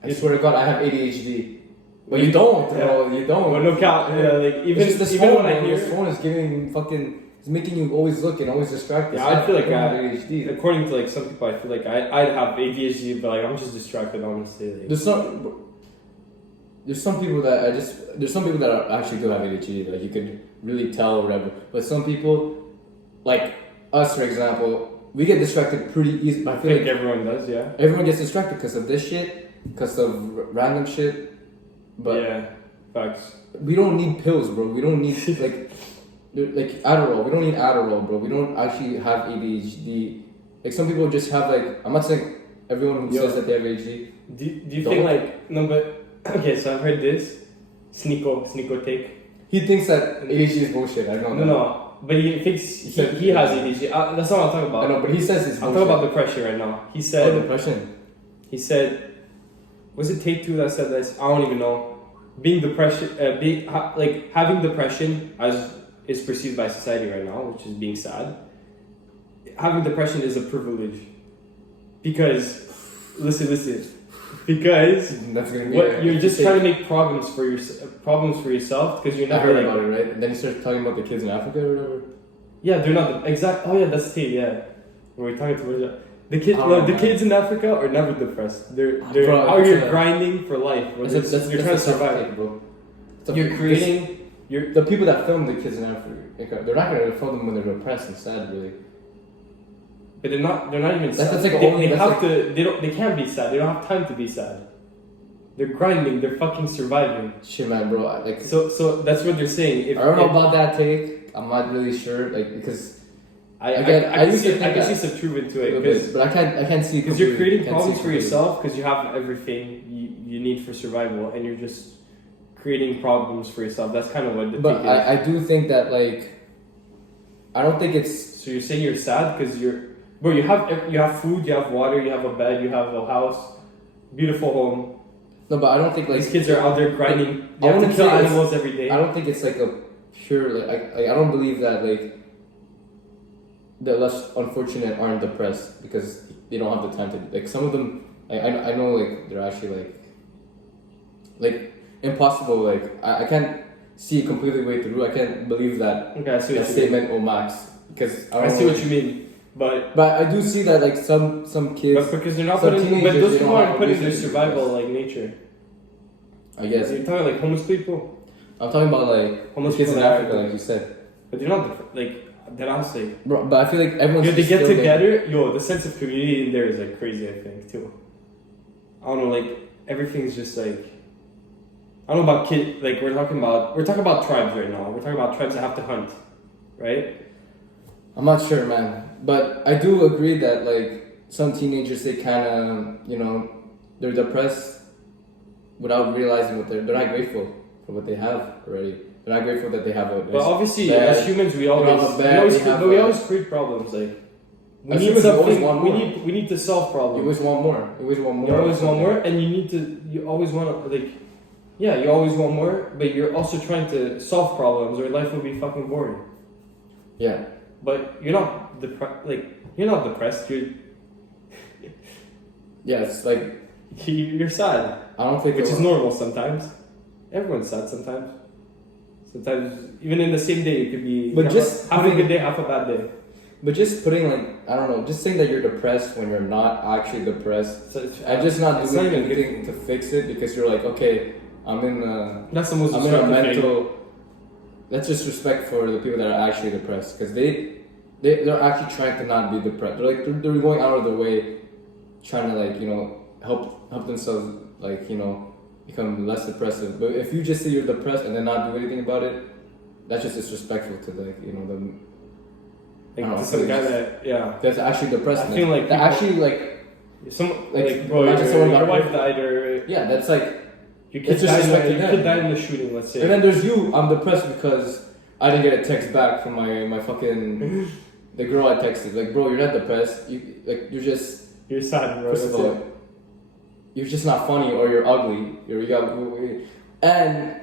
I swear to God, I have ADHD. But you don't, bro. You don't. Well, look out. Yeah, like, even this phone, when I hear, this phone is giving fucking, it's making you always look and always distracted. Yeah, I feel like I have ADHD. According to like some people, I feel like I'd have ADHD, but like I'm just distracted, honestly. Like. There's some people that actually do have ADHD. Like, you could really tell or whatever. But some people, like us, for example, we get distracted pretty easy. I feel like everyone does, yeah. Everyone gets distracted because of this shit, because of random shit. But yeah, facts. We don't need pills, bro. We don't need like Adderall. We don't need Adderall, bro. We don't actually have ADHD. Like, some people just have, like, I'm not saying everyone who says that they have ADHD. Do you think, like, no, but okay, so I've heard this Sneeko take. He thinks that ADHD is bullshit. I don't know. No, but he thinks he has ADHD. That's not what I'm talking about. I know, but he says it's bullshit. I'm talking about depression right now. He said. Oh, depression. He said, was it Take Two that said this? I don't even know. Having depression as is perceived by society right now, which is being sad. Having depression is a privilege, because listen. Because you're just trying to make problems for yourself, because you're not. I heard about it, right? And then he starts talking about the kids in Africa or whatever. Yeah, they're not exact. Oh yeah, that's Tate. Yeah, we're talking to the kids. The kids in Africa are never depressed. They're out here grinding for life. You're trying to survive, bro. You're creating. The people that film the kids in Africa, they're not going to film them when they're depressed and sad, really. But they're not even sad. They can't be sad. They don't have time to be sad. They're grinding. They're fucking surviving. Shit, man, bro. Like, so that's what they're saying. I don't know about that take. I'm not really sure, like, because I can see some truth into it, but I can't see, because you're creating problems for yourself, because you have everything you need for survival, and you're just creating problems for yourself. That's kind of what the take is. But I do think that, like, I don't think it's. So you're saying you're sad because bro, you have food, you have water, you have a bed, you have a house, beautiful home. No, but I don't think, like, these kids are out there grinding. They have to kill animals every day. I don't think it's like a pure, like, I don't believe that, like, the less unfortunate aren't depressed because they don't have the time to, like, some of them, like, I know, like, they're actually like impossible. Like, I can't see it completely way through. I can't believe that that statement au max, because I see what you mean. But I do see that, like, some kids, but because they're not putting, but those people aren't putting their survival, like, nature. I guess you're talking like homeless people. I'm talking about like Homeless kids in people that Africa, are- like you said. But they're not like that. Honestly, Bro, but I feel like everyone's they get still together. The sense of community in there is like crazy. I think too. I don't know. Like everything's just like. I don't know about kid. Like we're talking about tribes right now. We're talking about tribes that have to hunt, right? I'm not sure, man, but I do agree that like some teenagers, they kind of, they're depressed without realizing what they're not grateful for what they have already. They're not grateful that they have a. But obviously, bad, as humans, we always create problems. Like we As need humans, we always something. want We more. need to solve You problems. always want more. You always want more. You always want more, and you always want to like. Yeah, you always want more, but you're also trying to solve problems, or life would be fucking boring. Yeah. But you're not you're not depressed. Yeah, it's like You're sad, I don't think which is normal sometimes. Everyone's sad sometimes. Sometimes, even in the same day, it could be. But just half a good day, half a bad day. But just putting just saying that you're depressed when you're not actually depressed, So and just not it's doing not even anything to fix it because you're like, okay, I'm in a That's the most I'm in a destructive thing. mental. That's just respect for the people that are actually depressed because they're actually trying to not be depressed. They're going out of their way, trying to help themselves become less depressive. But if you just say you're depressed and then not do anything about it, that's just disrespectful to the I don't know, To some guy that's actually depressed. I feel like that people- actually bro, not just someone your got wife hurt. died, or Yeah, that's like. your It's kid just died, respecting your them. kid died in the shooting. Let's say. And then there's you. I'm depressed because I didn't get a text back from my fucking the girl I texted. Like, bro, you're not depressed. You're just You're sad, bro. first of that's all, it. you're just not funny or you're ugly. And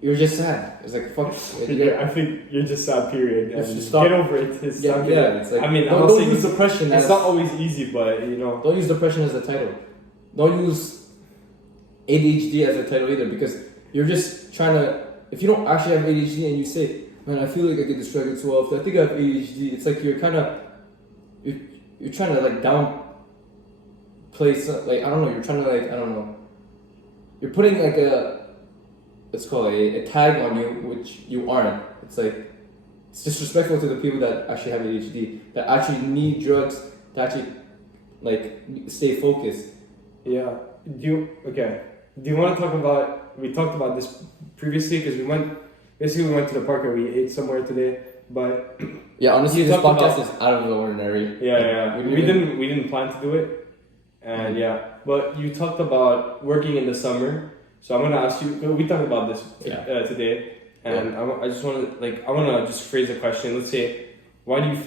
you're just sad. It's like fuck. I think you're just sad. Period. Let's And just stop. get over it. It's Yeah, not yeah. good. It's like I mean, I'm not don't saying use depression as it's not always easy, but don't use depression as a title. Don't use ADHD as a title either because you're just trying to. If you don't actually have ADHD and you say, "Man, I feel like I get distracted so often. I think I have ADHD." It's like you're kind of you're trying to downplay I don't know. You're trying to I don't know. You're putting like let's call it a tag on you which you aren't. It's like it's disrespectful to the people that actually have ADHD that actually need drugs to actually stay focused. yeah. Do you want to talk about? We talked about this previously because we went to the park and we ate somewhere today. But Yeah, honestly, You this talked podcast about- is out of the ordinary. yeah. We didn't We didn't plan to do it, and But you talked about working in the summer, so I'm gonna ask you. We talked about this today, and I just want to I want to just phrase a question. Let's say, why do you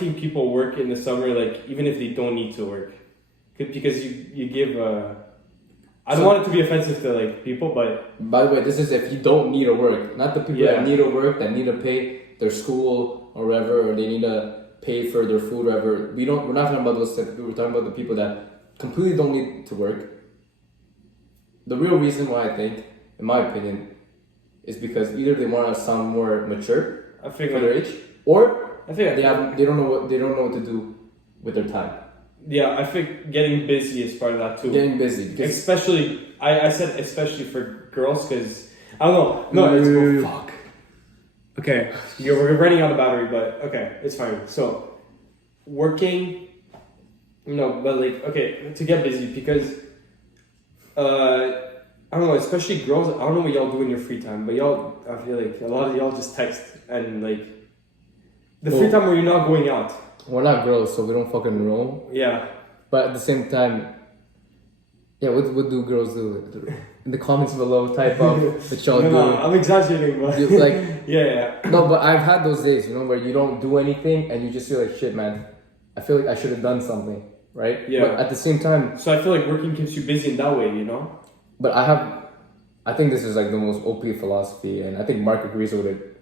think people work in the summer, even if they don't need to work? Because you give. I don't want it to be offensive to people, but By the way, this is if you don't need to work, not the people Yeah. that need to work, that need to pay their school or whatever, or they need to pay for their food, or whatever. We're not talking about those type of people. We're talking about the people that completely don't need to work. The real reason why I think, in my opinion, is because either they want to sound more mature I think for their age, or I think they don't know what to do with their time. I think getting busy is part of that too. Getting busy. Because Especially, I said especially for girls because I don't know. No, it's fuck. Okay, we're running out of battery, but okay, it's fine. So, working, to get busy because, I don't know, especially girls. I don't know what y'all do in your free time, but I feel like a lot of y'all just text and the free time where you're not going out. we're not girls, so we don't fucking know. Yeah. But at the same time, yeah, what do girls do? In the comments below, type of what y'all do. No, I'm exaggerating, but You, yeah. No, but I've had those days, where you don't do anything and you just feel like shit, man. I feel like I should have done something, right? Yeah. But at the same time, So I feel like working keeps you busy in that way, but I think this is the most OP philosophy, and I think Mark agrees with it.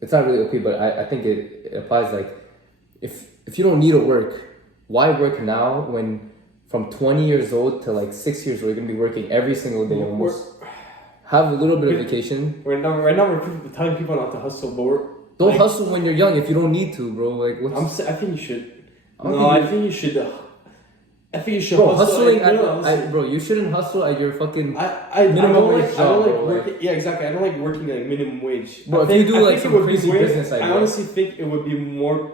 It's not really OP, but I think it applies. If you don't need to work, why work now when from 20 years old to 6 years old you're gonna be working every single day almost? Have a little bit of vacation. Right now we're telling people not to hustle, but Don't hustle when you're young if you don't need to, bro. I think you should. I don't No, think I think you should. I think you should Bro, hustle. hustling Listen. bro, you shouldn't hustle at your fucking I minimum don't wage like, I job, don't like bro, working. Yeah, exactly. I don't like working like minimum wage. Bro, I if think, you do I like think some it would be crazy way- business I idea. honestly think it would be more.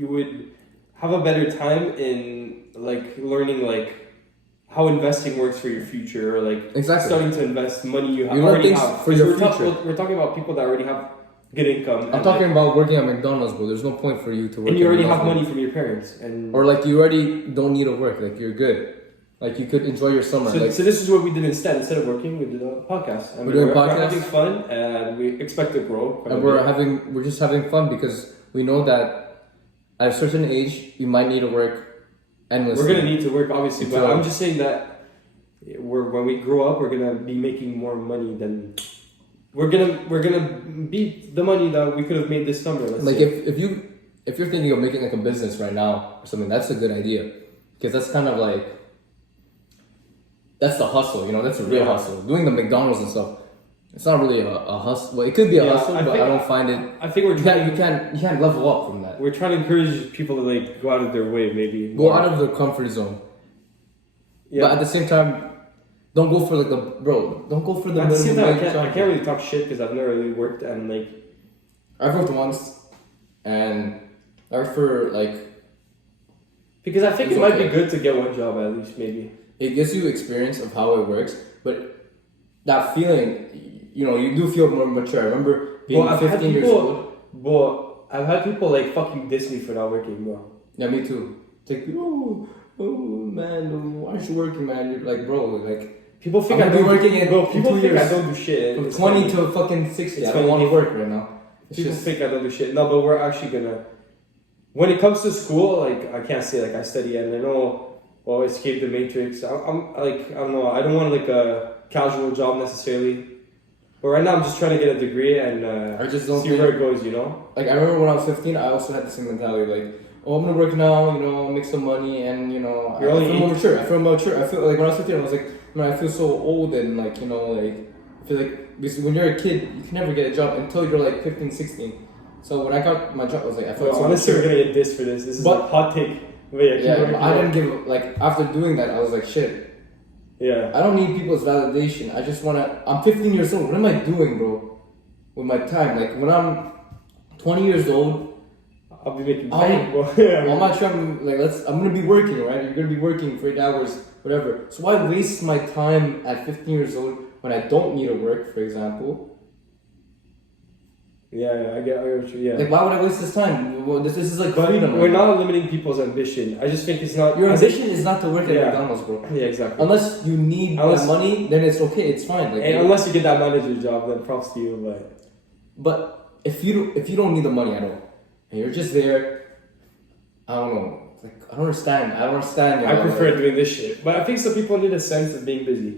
You would have a better time in like learning like how investing works for your future, or like Exactly. starting to invest money you learn already things have. for your Because future. we're talking about people that already have good income. I'm and, talking like, about working at McDonald's, bro. There's no point for you to work. and you at already have McDonald's. money from your parents, and Or like you already don't need to work. Like you're good. Like you could enjoy your summer. so, like so this is what we did instead. Instead of working, we did a podcast. I mean, We're doing we're podcasts. having fun, and we expect to grow. quite a and bit. we're just having fun because we know that at a certain age you might need to work endlessly. We're gonna need to work, obviously, but So- I'm just saying that when we grow up, we're gonna be making more money than we're gonna beat the money that we could have made this summer. Let's Like say. if you're thinking of making like a business right now or something, that's a good idea because that's kind of like that's the hustle, you know. That's a real Yeah. hustle. Doing the McDonald's and stuff, it's not really a hustle. Well, it could be a Yeah, hustle, I but think- I don't find it. I think You can't level up from that. we're trying to encourage people to like go out of their way, maybe Go out of their comfort zone, Yeah. but at the same time, don't go for like don't go for the At the same minimum time, wage I job. can't really talk shit because I've never really worked, and like I've worked once, and I worked for like because I think It's it might be okay. good to get one job at least, maybe. it gives you experience of how it works, but that feeling, you know, you do feel more mature. I remember being Well, I've had 15 years people- old. But I've had people like fucking diss me for not working, bro. Yeah, me too. It's like, oh man, why aren't you working, man? You're like, bro, like People think I'm I gonna don't be working in bro, people 2 think I years. don't do shit. from It's 20 funny. to fucking 60. It's I don't funny. want to work right now. It's People just think I don't do shit. No, but we're actually gonna. When it comes to school, like I can't say like I study and I know, well, escape the matrix. I'm like I don't know. I don't want like a casual job necessarily. But right now I'm just trying to get a degree and I just don't see think- where it goes. You know. like I remember when I was 15, I also had the same mentality. Like, oh, I'm gonna work now, you know, make some money, and you know, You're I only feel more mature. I feel mature. I feel like when I was 15, I was like, man, I feel so old and like, you know, like I feel like because when you're a kid, you can never get a job until you're like 15, 16. So when I got my job, I was like, I felt so Honestly, we're mature. gonna get dissed for this. This is But- a hot take. But yeah, keep Yeah, going, but keep I going. didn't give like after doing that, I was like, shit. Yeah. I don't need people's validation. I just wanna. I'm 15 years old. What am I doing, bro? With my time, like when I'm 20 years old, I'll be making I'll- bank, bro. I'm not trying. Like, I'm gonna be working, right? You're gonna be working for 8 hours, whatever. So why waste my time at 15 years old when I don't need to work, for example? Yeah, I get what you. Yeah. Like, why would I waste this time? Well, this is like But freedom. we're right now. not limiting people's ambition. I just think it's not. Your I think- ambition is not to work at Yeah. McDonald's, bro. Yeah, exactly. Unless you need Unless- that money, then it's okay. It's fine. Like, And unless you get that manager job, then props to you. but if you don't need the money at all, and you're just there, I don't know. Like, I don't understand. You I know, prefer like, doing this shit. But I think some people need a sense of being busy.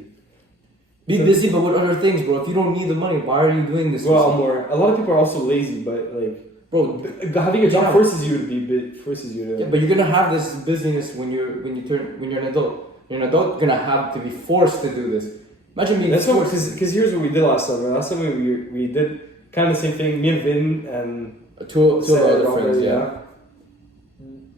be busy, but with other things, bro. If you don't need the money, why are you doing this? Well, more. A lot of people are also lazy, but like bro. having a job Yeah. forces you to be forces you to. Yeah, but you're gonna have this busyness when you're an adult. You're an adult. You're gonna have to be forced to do this. Imagine being That's what forced. because here's what we did last summer. Last summer we did kind of the same thing. Me and Vin and Two of Sarah, our other Robert, friends, yeah.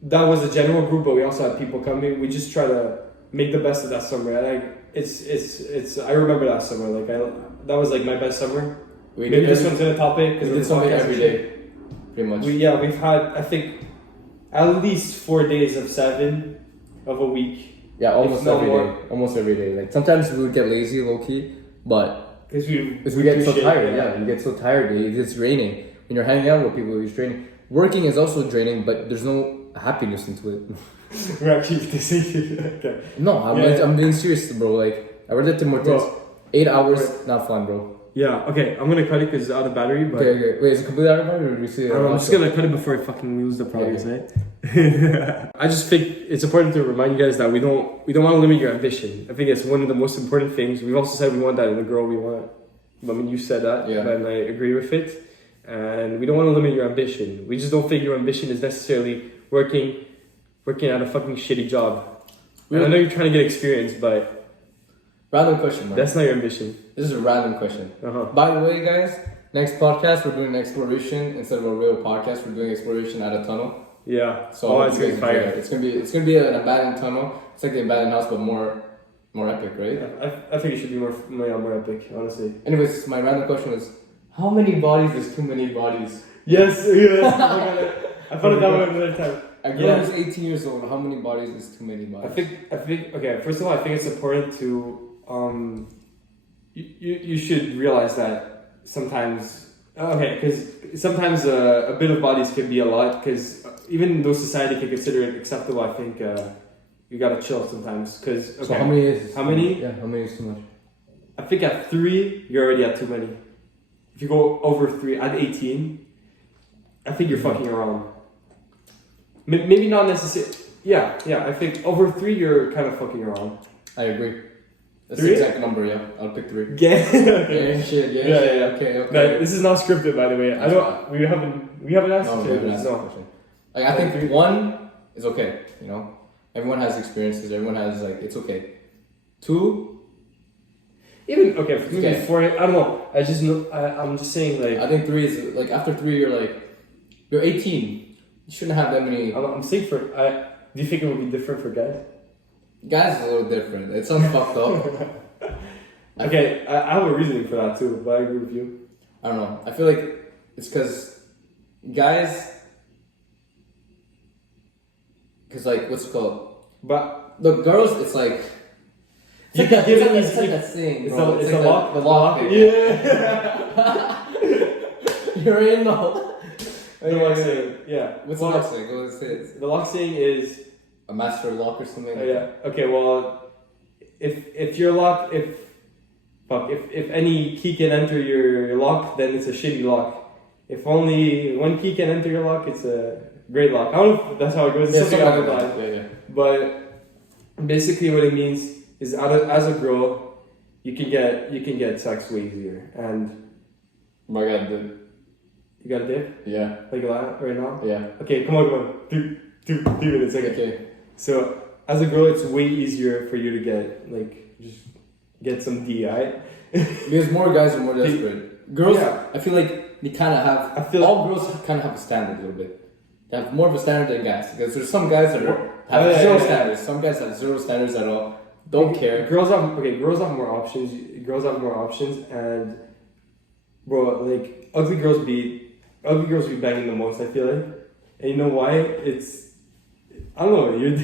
That was a general group, but we also had people coming. We just try to make the best of that summer. And like it's. I remember that summer. Like that was like my best summer. We Maybe did this every- one's gonna top it because we did something every day, pretty much. We've had I think at least 4 days of 7 of a week. Yeah, almost If not every more. day. Almost every day. Like sometimes we would get lazy, low key, but Because we get so appreciate- tired. Yeah, you get so tired. It's draining when you're hanging out with people. It's draining. Working is also draining, but there's no happiness into it. We're actually dissing. Okay. No, I'm being serious, bro. Like I read it to Martins. Bro. 8 hours, not fun, bro. Yeah. Okay. I'm gonna cut it because it's out of battery. But Okay. Wait, is it completely out of battery or do we see it? I don't know, I'm just gonna cut it before I fucking lose the progress, right? I just think it's important to remind you guys that we don't want to limit your ambition. I think it's one of the most important things. We've also said we want that in a girl. We want. I mean, you said that, Yeah. and I agree with it. And we don't want to limit your ambition. We just don't think your ambition is necessarily working at a fucking shitty job. And I know you're trying to get experience, but Random question, man. that's not your ambition. This is a random question. Uh-huh. By the way, guys, next podcast we're doing exploration instead of a real podcast. We're doing exploration at a tunnel. Yeah. So it's gonna be fire. it's gonna be an abandoned tunnel. It's like the abandoned house, but more epic, right? I think it should be more epic, honestly. Anyways, my random question was, how many bodies is too many bodies? Yes. I found it that one another time. A girl who's 18 years old, how many bodies is too many bodies? I think. Okay. First of all, I think it's important to you should realize that sometimes. Okay, because sometimes a bit of bodies can be a lot. Because even though society can consider it acceptable, I think you gotta chill sometimes. Because So how many is? How many? Yeah, how many is too much? I think at 3 you're already at too many. If you go over 3 at 18, I think you're fucking around. Maybe not necessarily. Yeah. I think over 3 you're kind of fucking around. I agree. That's 3? the exact number. Yeah, I'll pick 3. Yeah. Yeah, shit. Yeah. Okay. No, this is not scripted, by the way. That's We haven't asked. No, we haven't asked the question. Like, I think 1 is okay. You know, everyone has experiences. Everyone has it's okay. 2. Even okay, maybe Okay. 4. I don't know. I'm just saying like. I think 3 is after 3 you're 18. You shouldn't have that many. I'm saying do you think it would be different for guys? Guys is a little different. It sounds fucked up. Okay, I have a reasoning for that too, but I agree with you. I don't know. I feel like it's because guys. Because what's it called? But Look, girls, it's like. you can give it it's like easy. that thing. It's bro. a like lock. The lock. Thing. Yeah. You're in the. The lock saying. Yeah. What's the lock saying? Go say it. The lock saying is. A master lock or something. Yeah. Okay. Well, if your lock if any key can enter your lock, then it's a shitty lock. If only one key can enter your lock, it's a great lock. I don't know if that's how it goes. It's something along the line. Yeah. But basically, what it means is, as a girl, you can get sex way easier. And I got the. you got a dick Yeah. like that right now. Yeah. Okay, come on. 2 minutes. Okay. So as a girl, it's way easier for you to just get some D, right? Because more guys are more desperate. Girls, Yeah. I feel like they kind of have. All girls kind of have a standard a little bit. They have more of a standard than guys. Because there's some guys that have zero standards. Some guys have zero standards at all. Don't care. Girls have more options. Girls have more options, and bro, ugly girls be banging the most. I feel like, and you know why? I don't know. You're.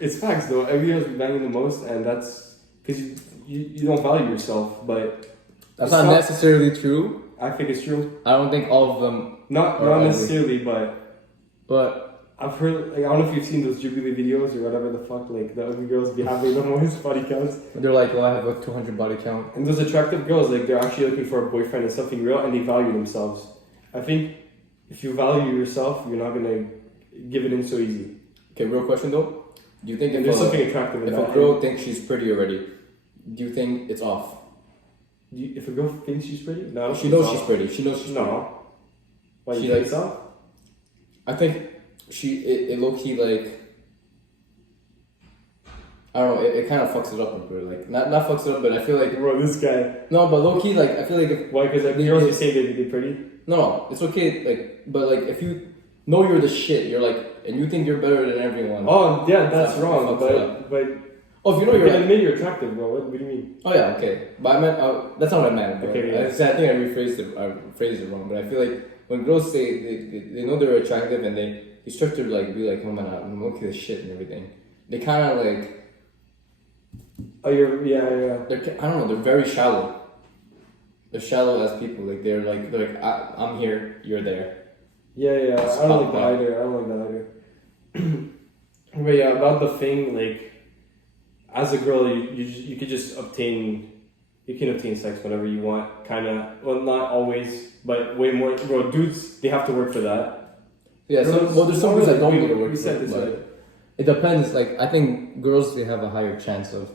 It's facts though. Ugly girls be banging the most, and that's because you don't value yourself. But That's not necessarily true. I think it's true. I don't think all of them. Not ugly. necessarily, but I've heard. I don't know if you've seen those Jubilee videos or whatever the fuck. The ugly girls be having the most body counts. They're like, I have a 200 body count. And those attractive girls, they're actually looking for a boyfriend and something real, and they value themselves. I think if you value yourself, you're not gonna give it in so easy. Okay, real question though. Do you think And there's something attractive in that? if a girl thinks she's pretty already, do you think it's off? If a girl thinks she's pretty, no, She knows she's pretty. She knows she's pretty. no. Why She you think likes- so? I think it low key I don't know. It kind of fucks it up a bit. Not fucks it up, but I feel like Bro, this guy. no, but low key I feel like if Why? Because girls you say they're pretty. no, it's okay. But if you know you're the shit, you're and you think you're better than everyone. Oh yeah, that's Fuck- wrong. fucks it up. But Oh, if you know you you're can admit you're attractive, bro. What do you mean? Oh yeah, okay. But I meant that's not what I meant. But Okay, yeah. I think I phrased it wrong. But I feel like when girls say they know they're attractive and they start to be like, oh man, I'm okay with shit and everything. They kind of Oh, yeah. I don't know. They're very shallow. They're shallow as people. They're like I'm here, you're there. Yeah. It's I don't like pop that either. But yeah, about the thing, as a girl, you could just obtain. You can obtain sex whenever you want, kind of. Well, not always, but way more. Bro, dudes, they have to work for that. Yeah. There's some girls that don't need to work. We said for it, this, but right? it depends. I think girls they have a higher chance of.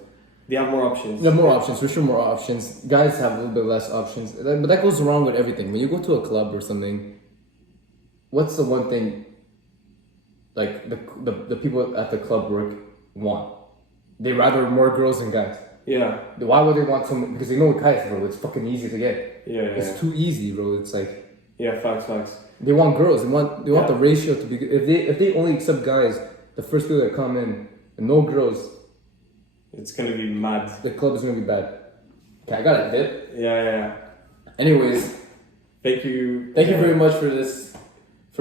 They have more options. They have more options, for sure. More options. Guys have a little bit less options, but that goes wrong with everything. When you go to a club or something, what's the one thing? The people at the club want. They rather more girls than guys. Yeah. Why would they want someone? Because they know guys, bro. It's fucking easy to get. Yeah. It's too easy, bro. It's Yeah, facts. They want girls. They want the ratio to be good. If they only accept guys, the first people that come in, and no girls, it's gonna be mad. the club is gonna be bad. Okay, I got a dip. Yeah. Anyways, Thank you. thank you very much for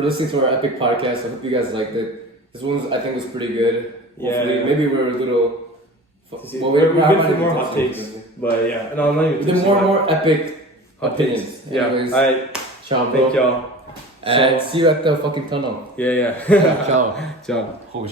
listening to our epic podcast. I hope you guys liked it. This one I think was pretty good. Hopefully, maybe we're a little. Well, we're good for more hot takes, but yeah, no, I'm not even. The more epic opinions. Yeah. Anyways, Alright. ciao, bro. Thank y'all. And see you at the fucking tunnel. Yeah. Ciao. Ciao.